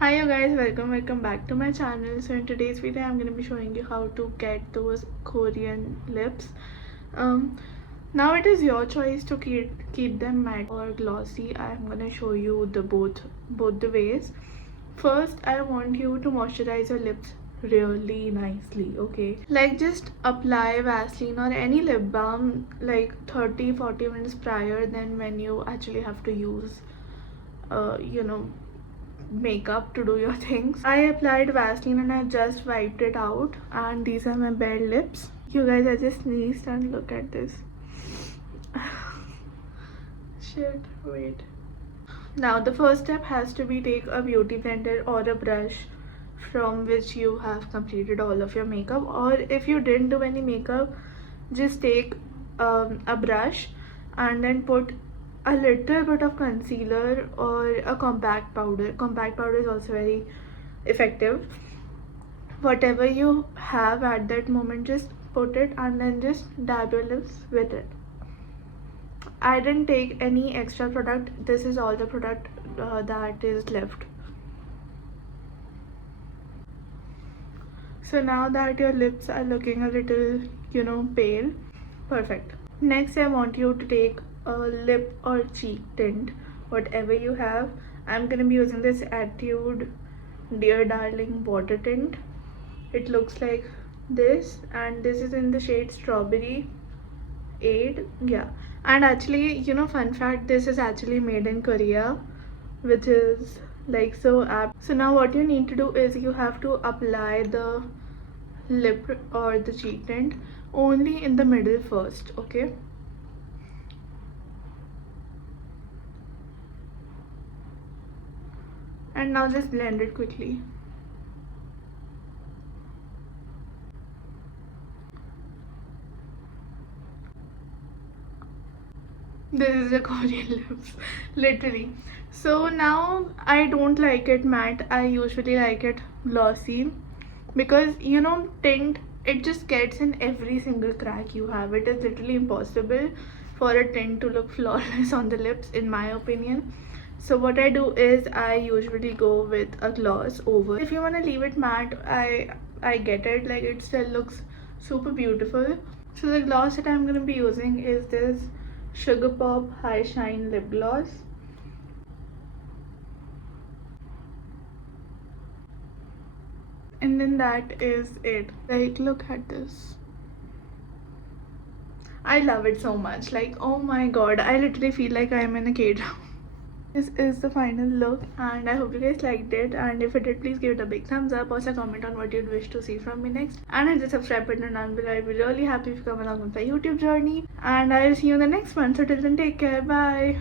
Hi you guys, welcome back to my channel. So in today's video I'm going to be showing you how to get those Korean lips. Now it is your choice to keep them matte or glossy. I'm going to show you the both the ways. First, I want you to moisturize your lips really nicely, okay? Like just apply Vaseline or any lip balm like 30-40 minutes prior than when you actually have to use makeup to do your things. I applied Vaseline and I just wiped it out, and these are my bare lips. You guys, I just sneezed and look at this. Shit, wait. Now the first step has to be take a beauty blender or a brush from which you have completed all of your makeup, or if you didn't do any makeup, just take a brush and then put a little bit of concealer or a compact powder. Compact powder is also very effective. Whatever you have at that moment, just put it and then just dab your lips with it. I didn't take any extra product. This is all the product that is left. So now that your lips are looking a little pale, perfect. Next, I want you to take a lip or cheek tint, whatever you have. I'm gonna be using this Etude Dear Darling water tint. It looks like this, and this is in the shade Strawberry 8. Yeah, and actually, fun fact, this is actually made in Korea, which is like so apt. So now what you need to do is you have to apply the lip or the cheek tint only in the middle first, okay? And now just blend it quickly. This is a Korean lips, literally. So now I don't like it matte. I usually like it glossy because tint, it just gets in every single crack you have. It is literally impossible for a tint to look flawless on the lips, in my opinion. So what I do is I usually go with a gloss over. If you want to leave it matte, I get it, like it still looks super beautiful. So the gloss that I'm going to be using is this Sugar Pop High Shine Lip Gloss. And then that is it. Like, look at this. I love it so much. Like, oh my god, I literally feel like I'm in a K-drama. This is the final look, and I hope you guys liked it, and if you did, please give it a big thumbs up. Also comment on what you'd wish to see from me next, and hit the subscribe button down below. I'd be really happy if you come along with my YouTube journey, and I'll see you in the next one. So till then, take care, bye.